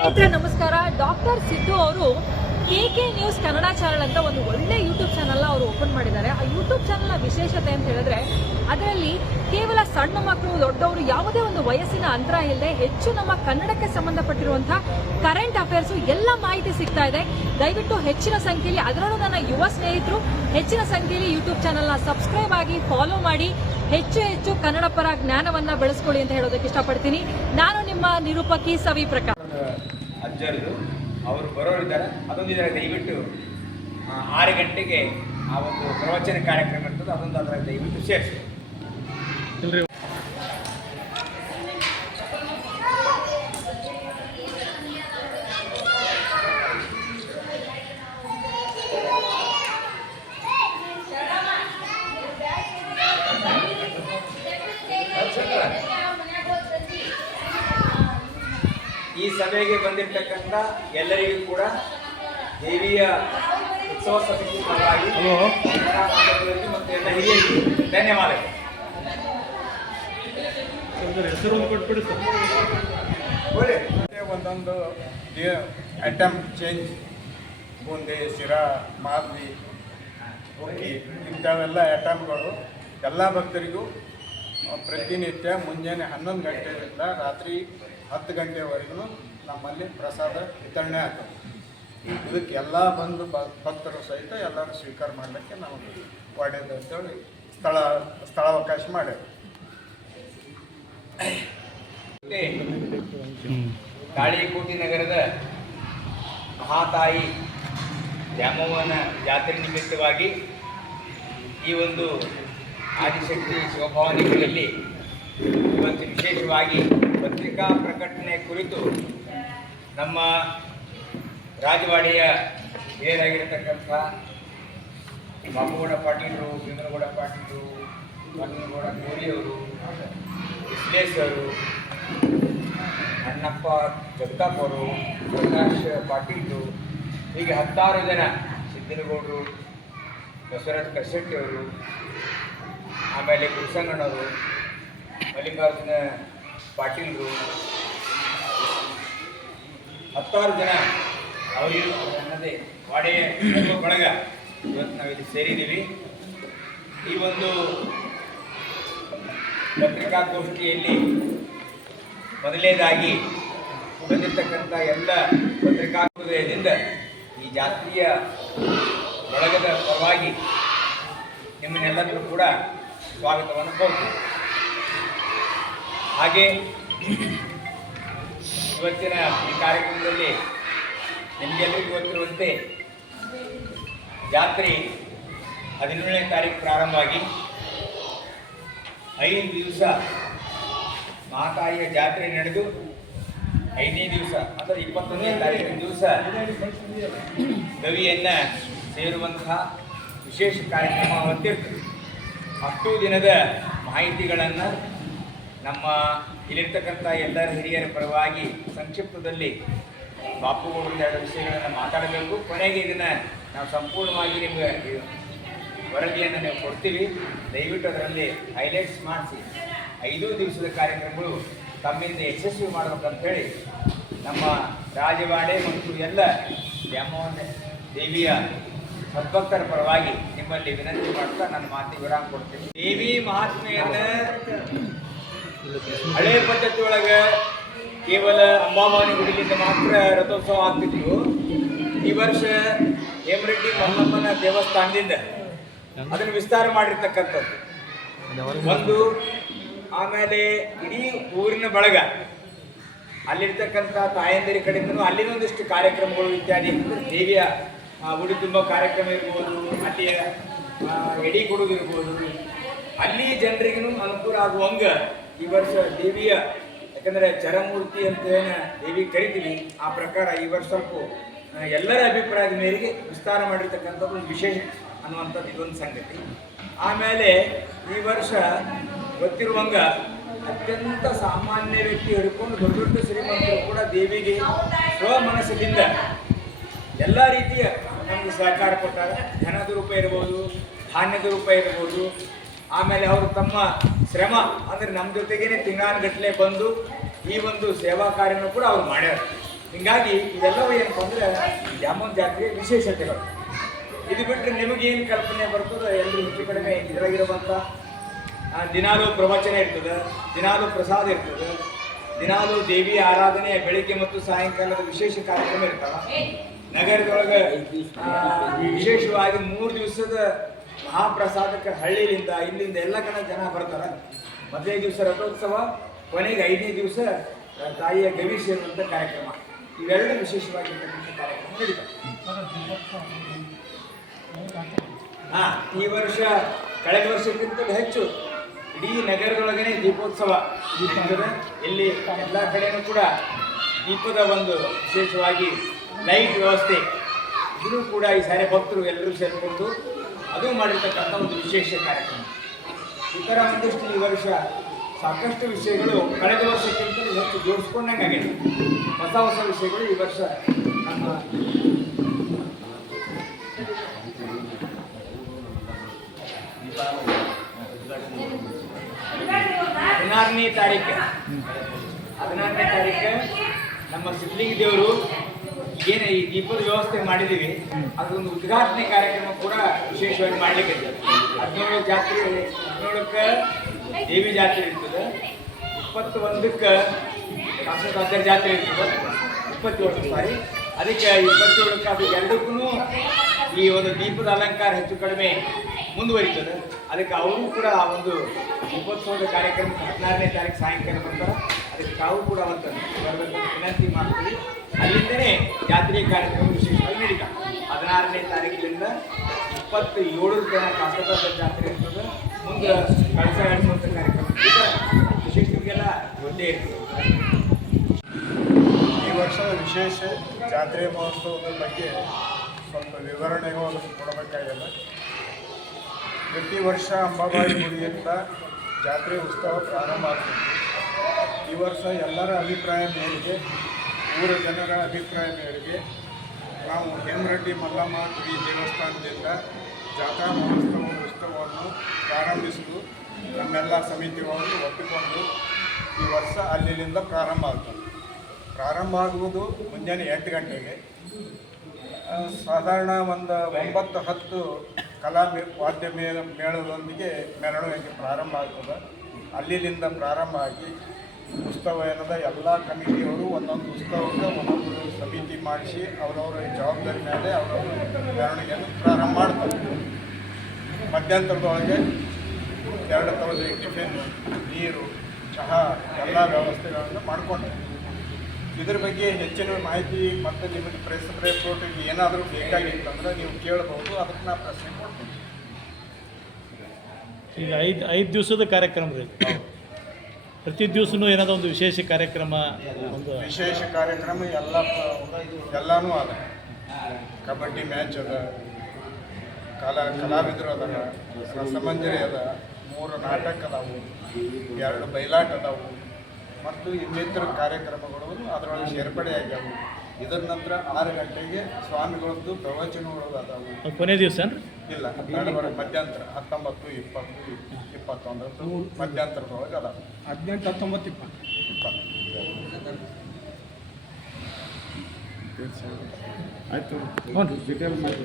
ಸ್ನೇಹಿತರೆ ನಮಸ್ಕಾರ. ಡಾಕ್ಟರ್ ಸಿದ್ದು ಅವರು KK ನ್ಯೂಸ್ ಕನ್ನಡ ಚಾನಲ್ ಅಂತ ಒಂದು ಒಳ್ಳೆ ಯೂಟ್ಯೂಬ್ ಚಾನಲ್ ಅವರು ಓಪನ್ ಮಾಡಿದ್ದಾರೆ. ಆ ಯೂಟ್ಯೂಬ್ ಚಾನಲ್ನ ವಿಶೇಷತೆ ಅಂತ ಹೇಳಿದ್ರೆ ಅದರಲ್ಲಿ ಕೇವಲ ಸಣ್ಣ ಮಕ್ಕಳು ದೊಡ್ಡವರು ಯಾವುದೇ ಒಂದು ವಯಸ್ಸಿನ ಅಂತರ ಇಲ್ಲದೆ ಹೆಚ್ಚು ನಮ್ಮ ಕನ್ನಡಕ್ಕೆ ಸಂಬಂಧಪಟ್ಟಿರುವಂತಹ ಕರೆಂಟ್ ಅಫೇರ್ಸ್ ಎಲ್ಲ ಮಾಹಿತಿ ಸಿಗ್ತಾ ಇದೆ. ದಯವಿಟ್ಟು ಹೆಚ್ಚಿನ ಸಂಖ್ಯೆಯಲ್ಲಿ, ಅದರಲ್ಲೂ ನನ್ನ ಯುವ ಸ್ನೇಹಿತರು ಹೆಚ್ಚಿನ ಸಂಖ್ಯೆಯಲ್ಲಿ ಯೂಟ್ಯೂಬ್ ಚಾನಲ್ನ ಸಬ್ಸ್ಕ್ರೈಬ್ ಆಗಿ ಫಾಲೋ ಮಾಡಿ ಹೆಚ್ಚು ಕನ್ನಡ ಪರ ಜ್ಞಾನವನ್ನ ಬೆಳೆಸ್ಕೊಳ್ಳಿ ಅಂತ ಹೇಳೋದಕ್ಕೆ ಇಷ್ಟಪಡ್ತೀನಿ. ನಾನು ನಿಮ್ಮ ನಿರೂಪಕಿ ಸವಿ ಪ್ರಕಾಶ್. ಅಜ್ಜರದು ಅವರು ಬರೋರಿದ್ದಾರೆ. ಅದೊಂದಿದ್ದಾರೆ, ದಯವಿಟ್ಟು 6 ಗಂಟೆಗೆ ಆ ಒಂದು ಪ್ರವಚನ ಕಾರ್ಯಕ್ರಮ ಇರ್ತದೆ, ಅದೊಂದು ಅದರ ದಯವಿಟ್ಟು ಸೇರಿಸಿ. ಈ ಸಭೆಗೆ ಬಂದಿರತಕ್ಕಂಥ ಎಲ್ಲರಿಗೂ ಕೂಡ ದೇವಿಯ ಉತ್ಸವ ಸಮಿತಿ ಪರವಾಗಿ ಮತ್ತು ಎಲ್ಲ ಹಿರಿಯರಿಗೆ ಧನ್ಯವಾದಗಳು. ಒಂದೊಂದು ಐಟಮ್ ಚೇಂಜ್, ಬೂಂದಿ, ಶಿರಾ, ಮಾದ್ಲಿ, ಹುಗ್ಗಿ ಇಂಥವೆಲ್ಲ ಐಟಮ್ಗಳು ಎಲ್ಲ ಭಕ್ತರಿಗೂ ಪ್ರತಿನಿತ್ಯ ಮುಂಜಾನೆ 11 ಗಂಟೆಯಿಂದ ರಾತ್ರಿ 10 ಗಂಟೆವರೆಗೂ ನಮ್ಮಲ್ಲಿ ಪ್ರಸಾದ ವಿತರಣೆ ಆಗ್ತದೆ. ಇದಕ್ಕೆ ಎಲ್ಲ ಬಂದು ಭಕ್ತರು ಸಹಿತ ಎಲ್ಲರೂ ಸ್ವೀಕಾರ ಮಾಡಲಿಕ್ಕೆ ನಾವು ಒಳ್ಳೆಯದು ಅಂತೇಳಿ ಸ್ಥಳಾವಕಾಶ ಮಾಡಿದೆ. ತಾಳಿಕೋಟಿ ನಗರದ ಮಹಾತಾಯಿ ದ್ಯಾಮವ್ವನ ಜಾತ್ರೆ ನಿಮಿತ್ತವಾಗಿ ಈ ಒಂದು ಆದಿಶಕ್ತಿ ಶಿವಭವಾನಿಗಳಲ್ಲಿ ಇವತ್ತು ವಿಶೇಷವಾಗಿ ಪತ್ರಿಕಾ ಪ್ರಕಟಣೆ ಕುರಿತು ನಮ್ಮ ರಾಜವಾಡಿಯ ಹಿರಿಯರಾಗಿರತಕ್ಕಂಥ ಬಾಬುಗೌಡ ಪಾಟೀಲರು, ಭೀಮನಗೌಡ ಪಾಟೀಲರು, ಮನ್ನಗೌಡ ಕೋರಿಯವರು, ವಿಶ್ಲೇಷರು, ಅಣ್ಣಪ್ಪ ಜಗತಾಪ್ ಅವರು, ಪ್ರಕಾಶ್ ಪಾಟೀಲರು, ಹೀಗೆ 10 ಜನ, ಸಿದ್ದನಗೌಡರು, ಬಸವರಾಜ್ ಕಶೆಟ್ಟಿಯವರು, ಆಮೇಲೆ ಗುರುಸಂಗಣ್ಣವರು, ಮಲ್ಲಿಕಾರ್ಜುನ ಪಾಟೀಲರು, 10 ಜನ ಅವರಿಗೂ ನನ್ನದೇ ವಾಡೆಯ ಬಳಗ ಇವತ್ತು ನಾವಿಲ್ಲಿ ಸೇರಿದ್ದೀವಿ. ಈ ಒಂದು ಪತ್ರಿಕಾಗೋಷ್ಠಿಯಲ್ಲಿ ಮೊದಲನೇದಾಗಿ ಬಂದಿರತಕ್ಕಂಥ ಎಲ್ಲ ಪತ್ರಿಕಾ ಹೃದಯದಿಂದ ಈ ಜಾತ್ರೆಯ ಬಳಗದ ಪರವಾಗಿ ನಿಮ್ಮನ್ನೆಲ್ಲರೂ ಕೂಡ ಸ್ವಾಗತವನ್ನು ಕೋರ್ತೀವಿ. ಹಾಗೆ ಇವತ್ತಿನ ಈ ಕಾರ್ಯಕ್ರಮದಲ್ಲಿ ನಿಮಗೆಲ್ಲರಿಗೂ ಗೊತ್ತಿರುವಂತೆ ಜಾತ್ರೆ 17ನೇ ತಾರೀಕು ಪ್ರಾರಂಭವಾಗಿ 5 ದಿವಸ ಮಹಾತಾಯಿಯ ಜಾತ್ರೆ ನಡೆದು 5ನೇ ದಿವಸ ಅಂದರೆ 21ನೇ ತಾರೀಕಿನ ದಿವಸ ಗವಿಯನ್ನು ಸೇರುವಂತಹ ವಿಶೇಷ ಕಾರ್ಯಕ್ರಮ ಹೊತ್ತಿರ್ತದೆ. 10 ದಿನದ ಮಾಹಿತಿಗಳನ್ನು ನಮ್ಮ ಇಲ್ಲಿರ್ತಕ್ಕಂಥ ಎಲ್ಲರ ಹಿರಿಯರ ಪರವಾಗಿ ಸಂಕ್ಷಿಪ್ತದಲ್ಲಿ ಬಾಪುಗೌಡರ 2 ವಿಷಯಗಳನ್ನು ಮಾತಾಡಬೇಕು. ಕೊನೆಗೆ ಇದನ್ನು ನಾವು ಸಂಪೂರ್ಣವಾಗಿ ನಿಮಗೆ ವರದಿಯನ್ನು ನಾವು ಕೊಡ್ತೀವಿ. ದಯವಿಟ್ಟು ಅದರಲ್ಲಿ ಹೈಲೈಟ್ಸ್ ಮಾಡಿಸಿ 5 ದಿವಸದ ಕಾರ್ಯಕ್ರಮಗಳು ತಮ್ಮಿಂದ ಯಶಸ್ವಿ ಮಾಡಬೇಕಂತೇಳಿ ನಮ್ಮ ರಾಜವಾಡೆ ಮತ್ತು ಎಲ್ಲ ದ್ಯಾಮವ್ವ ದೇವಿಯ ಸದ್ಭಕ್ತರ ಪರವಾಗಿ ನಿಮ್ಮಲ್ಲಿ ವಿನಂತಿ ಮಾಡ್ತಾ ನನ್ನ ಮಾತಿಗೆ ವಿರಾಮ ಕೊಡ್ತೀನಿ. ದೇವಿ ಮಹಾತ್ಮೆಯನ್ನು ಹಳೆಯ ಪದ್ಧತಿ ಒಳಗೆ ಕೇವಲ ಅಂಬಾಭವಾನಿ ಗುಡಿಲಿಂದ ಮಾತ್ರ ರಥೋತ್ಸವ ಆಗ್ತಿತ್ತು. ಈ ವರ್ಷ ಹೇಮರೆಡ್ಡಿ ಮಲ್ಲಮ್ಮನ ದೇವಸ್ಥಾನದಿಂದ ಅದನ್ನು ವಿಸ್ತಾರ ಮಾಡಿರ್ತಕ್ಕಂಥದ್ದು ಒಂದು. ಆಮೇಲೆ ಇಡೀ ಊರಿನ ಬಳಗ, ಅಲ್ಲಿರ್ತಕ್ಕಂಥ ತಾಯಂದಿರ ಕಡೆಯಿಂದನೂ ಅಲ್ಲಿನೊಂದಿಷ್ಟು ಕಾರ್ಯಕ್ರಮಗಳು ಇತ್ಯಾದಿ, ದೇವಿಯ ಗುಡಿ ತುಂಬ ಕಾರ್ಯಕ್ರಮ ಇರ್ಬೋದು, ಅಲ್ಲಿಯ ಎಡಿ ಕೊಡೋದಿರ್ಬೋದು, ಅಲ್ಲಿ ಜನರಿಗೂ ಅನುಕೂಲ ಆಗುವಂಗ ಈ ವರ್ಷ ದೇವಿಯ, ಯಾಕಂದರೆ ಚರಮೂರ್ತಿ ಅಂತ ಏನು ದೇವಿ ಕರಿತೀವಿ, ಆ ಪ್ರಕಾರ ಈ ವರ್ಷ ಸ್ವಲ್ಪ ಎಲ್ಲರ ಅಭಿಪ್ರಾಯದ ಮೇರೆಗೆ ವಿಸ್ತಾರ ಮಾಡಿರ್ತಕ್ಕಂಥದ್ದು ಒಂದು ವಿಶೇಷ ಅನ್ನುವಂಥದ್ದು ಇದೊಂದು ಸಂಗತಿ. ಆಮೇಲೆ ಈ ವರ್ಷ ಗೊತ್ತಿರುವಂಗ ಅತ್ಯಂತ ಸಾಮಾನ್ಯ ವ್ಯಕ್ತಿ ಹಿಡ್ಕೊಂಡು ದೊಡ್ಡ ದೊಡ್ಡ ಶ್ರೀಮಂತರು ಕೂಡ ದೇವಿಗೆ ಸ್ವಮನಸ್ಸಿನಿಂದ ಎಲ್ಲ ರೀತಿಯ ನಮಗೆ ಸಹಕಾರ ಕೊಟ್ಟಾಗ, ಧನದ ರೂಪ ಇರ್ಬೋದು, ಧಾನ್ಯದ ರೂಪ ಇರ್ಬೋದು, ಆಮೇಲೆ ಅವರು ತಮ್ಮ ಶ್ರಮ ಅಂದರೆ ನಮ್ಮ ಜೊತೆಗೇನೆ ತಿಂಗಳಾನುಗಟ್ಟಲೆ ಬಂದು ಈ ಒಂದು ಸೇವಾ ಕಾರ್ಯವನ್ನು ಕೂಡ ಅವ್ರು ಮಾಡ್ಯಾರ. ಹಿಂಗಾಗಿ ಇವೆಲ್ಲವೂ ಏನಪ್ಪ ಅಂದರೆ ದ್ಯಾಮೋನ್ ಜಾತ್ರೆಯ ವಿಶೇಷತೆಗಳು. ಇದು ಬಿಟ್ಟರೆ ನಿಮಗೇನು ಕಲ್ಪನೆ ಬರ್ತದೆ ಎಲ್ಲರೂ ಹೆಚ್ಚು ಕಡಿಮೆ ಇದರಾಗಿರುವಂಥ ದಿನಾಲೂ ಪ್ರವಚನ ಇರ್ತದೆ, ದಿನಾಲೂ ಪ್ರಸಾದ ಇರ್ತದೆ, ದಿನಾಲೂ ದೇವಿ ಆರಾಧನೆ ಬೆಳಿಗ್ಗೆ ಮತ್ತು ಸಾಯಂಕಾಲದ ವಿಶೇಷ ಕಾರ್ಯಕ್ರಮ ಇರ್ತಾವೆ. ನಗರದೊಳಗೆ ವಿಶೇಷವಾಗಿ 3 ದಿವಸದ ಮಹಾಪ್ರಸಾದಕ್ಕೆ ಹಳ್ಳಿಯಿಂದ ಇಲ್ಲಿಂದ ಎಲ್ಲ ಕಡೆ ಜನ ಬರ್ತಾರೆ. ಮೊದಲನೇ ದಿವಸ ರಥೋತ್ಸವ, ಕೊನೆಗೆ 5ನೇ ದಿವಸ ತಾಯಿಯ ಗವಿ ಸೇರುವಂಥ ಕಾರ್ಯಕ್ರಮ. ಇವೆರಡು ವಿಶೇಷವಾಗಿರ್ತಕ್ಕಂಥ ಕಾರ್ಯಕ್ರಮ ನಡೀತವೆ. ಈ ವರ್ಷ ಕಳೆದ ವರ್ಷಕ್ಕಿಂತಲೂ ಹೆಚ್ಚು ಇಡೀ ನಗರದೊಳಗನೆ ದೀಪೋತ್ಸವ ಇರ್ತದೆ. ಇಲ್ಲಿ ಎಲ್ಲ ಕಡೆಯೂ ಕೂಡ ದೀಪದ ಒಂದು ವಿಶೇಷವಾಗಿ ಲೈಟ್ ವ್ಯವಸ್ಥೆ ಇದೂ ಕೂಡ ಈ ಸಾರಿ ಭಕ್ತರು ಎಲ್ಲರೂ ಸೇರಿಕೊಂಡು ಅದು ಮಾಡಿರ್ತಕ್ಕಂಥ ಒಂದು ವಿಶೇಷ ಕಾರ್ಯಕ್ರಮ. ಈ ಥರ ಒಂದಷ್ಟು ಈ ವರ್ಷ ಸಾಕಷ್ಟು ವಿಷಯಗಳು ಕಳೆದ ವರ್ಷಕ್ಕಿಂತಲೂ ಹೆಚ್ಚು ಜೋಡಿಸ್ಕೊಂಡಂಗೆ ಆಗಿದೆ. ಹೊಸ ಹೊಸ ವಿಷಯಗಳು ಈ ವರ್ಷ ನಮ್ಮ 16ನೇ ತಾರೀಕು ನಮ್ಮ ಸಿದ್ಧಲಿಂಗ ದೇವರು ಏನು ಈ ದೀಪದ ವ್ಯವಸ್ಥೆ ಮಾಡಿದ್ದೀವಿ ಅದೊಂದು ಉದ್ಘಾಟನೆ ಕಾರ್ಯಕ್ರಮ ಕೂಡ ವಿಶೇಷವಾಗಿ ಮಾಡಲಿಕ್ಕೆ 17ಕ್ಕೆ ದೇವಿ ಜಾತ್ರೆ ಇರ್ತದೆ, 21ಕ್ಕೆ ಕಾಸರಗೋಡು ಜಾತ್ರೆ ಇರ್ತದೆ, 27 ಸಾರಿ ಅದಕ್ಕೆ 27ಕ್ಕೆ ಅದು ಎರಡಕ್ಕೂ ಈ ಒಂದು ದೀಪದ ಅಲಂಕಾರ ಹೆಚ್ಚು ಕಡಿಮೆ ಮುಂದುವರಿತದೆ. ಅದಕ್ಕೆ ಅವರು ಕೂಡ ಆ ಒಂದು ದೀಪೋತ್ಸವದ ಕಾರ್ಯಕ್ರಮ 16ನೇ ತಾರೀಕು ಸಾಯಂಕಾಲ ಬರ್ತಾರೆ. ಅದಕ್ಕೆ ತಾವು ಕೂಡ ಬರ್ತಾರೆ ಬರಬೇಕಂತ ವಿನಂತಿ ಮಾಡ್ತೀವಿ. ಅಲ್ಲಿಂದನೇ ಜಾತ್ರೆ ಕಾರ್ಯಕ್ರಮ ವಿಶೇಷವಾಗಿ ನಡೀತಾರೆ. 16ನೇ ತಾರೀಕಿನಿಂದ 27 ತನಕ ಕಾಸರಗೋಡು ಜಾತ್ರೆ ಇರ್ತದೆ. ಮುಂದೆ ಕಳಸ ಎಳಿಸುವಂಥ ಕಾರ್ಯಕ್ರಮ ವಿಶೇಷರಿಗೆಲ್ಲ ಒಂದೇ ಇರ್ತದೆ. ಈ ವರ್ಷದ ವಿಶೇಷ ಜಾತ್ರೆ ಮಹೋತ್ಸವದ ಬಗ್ಗೆ ಸ್ವಲ್ಪ ವಿವರಣೆಗಳು ಕೊಡಬೇಕಾಗಿದೆ. ಪ್ರತಿ ವರ್ಷ ಅಂಬಾಬಾಯಿ ಗುಡಿಯಿಂದ ಜಾತ್ರೆ ಉತ್ಸವ ಪ್ರಾರಂಭ ಆಗ್ತದೆ. ಈ ವರ್ಷ ಎಲ್ಲರ ಅಭಿಪ್ರಾಯ ಮೇರೆಗೆ, ಊರ ಜನರ ಅಭಿಪ್ರಾಯ ಮೇರೆಗೆ ನಾವು ಹೇಮರೆಡ್ಡಿ ಮಲ್ಲಮ್ಮ ಗುಡಿ ದೇವಸ್ಥಾನದಿಂದ ಜಾತ್ರಾ ಮಹೋತ್ಸವ ಉತ್ಸವವನ್ನು ಪ್ರಾರಂಭಿಸಲು ನಮ್ಮೆಲ್ಲ ಸಮಿತಿಗಳು ಒಪ್ಪಿಕೊಂಡು ಈ ವರ್ಷ ಅಲ್ಲಿಂದ ಪ್ರಾರಂಭ ಆಗ್ತದೆ. ಪ್ರಾರಂಭ ಆಗುವುದು ಮುಂಜಾನೆ 8 ಗಂಟೆಗೆ. ಸಾಧಾರಣ ಒಂದು 9-10 ಕಲಾ ವಾದ್ಯ ಮೇಳದೊಂದಿಗೆ ಮೆರವಣಿಗೆ ಪ್ರಾರಂಭ ಆಗ್ತದೆ. ಅಲ್ಲಿಂದ ಪ್ರಾರಂಭ ಆಗಿ ಉತ್ಸವ ಏನದ ಎಲ್ಲ ಕಮಿಟಿಯವರು ಒಂದೊಂದು ಉತ್ಸವಕ್ಕೆ ಒಂದೊಂದು ಸಮಿತಿ ಮಾಡಿಸಿ ಅವರವರ ಜವಾಬ್ದಾರಿ ಮೇಲೆ ಅವರವರು ಮೆರವಣಿಗೆಯನ್ನು ಪ್ರಾರಂಭ ಮಾಡ್ತಾರೆ. ಮಧ್ಯಂತರದೊಳಗೆ 2 ಥರದ ಟಿಫಿನ್, ನೀರು, ಚಹಾ ಎಲ್ಲ ವ್ಯವಸ್ಥೆಗಳನ್ನು ಮಾಡಿಕೊಂಡೆ. ಇದ್ರ ಬಗ್ಗೆ ಹೆಚ್ಚಿನ ಮಾಹಿತಿ ಮತ್ತು ನಿಮಗೆ ಪ್ರೆಸ್ ರಿಪೋರ್ಟಿಗೆ ಏನಾದರೂ ಬೇಕಾಗಿತ್ತಂದ್ರೆ ನೀವು ಕೇಳಬಹುದು, ಅದಕ್ಕೆ ನಾನು ಪ್ರಶ್ನೆ ಕೊಡ್ತೀನಿ. ಈಗ 5 ದಿವಸದ ಕಾರ್ಯಕ್ರಮ ರೀ. ಪ್ರತಿ ದಿವಸನೂ ಏನಾದರೂ ಒಂದು ವಿಶೇಷ ಕಾರ್ಯಕ್ರಮ, ಒಂದು ವಿಶೇಷ ಕಾರ್ಯಕ್ರಮ ಎಲ್ಲನೂ ಅದ. ಕಬಡ್ಡಿ ಮ್ಯಾಚ್ ಅದ, ಕಲಾವಿದರು ಅದಾರ, ರಸಮಂಜರಿ ಅದ, 3 ನಾಟಕ ಅದಾವು, 2 ಬಯಲಾಟ ಅದಾವು ಮತ್ತು ಇನ್ನಿತರ ಕಾರ್ಯಕ್ರಮಗಳು ಅದರೊಳಗೆ ಸೇರ್ಪಡೆಯಾಗ್ಯಾವು. ಇದರ ನಂತರ 6 ಗಂಟೆಗೆ ಸ್ವಾಮಿಗಳದ್ದು ಪ್ರವಚನಗಳು ಅದಾವು. ಕೊನೆ ದಿವಸ ಇಲ್ಲ, ಮಧ್ಯಂತರ 19, 20, 21 ಮಧ್ಯಂತರದೊಳಗೆ ಅದಾವೆ. 18, 19, 20 ಆಯಿತು. ಹ್ಞೂ ರೀ, ಡೀಟೇಲ್ ಮಾಡಿ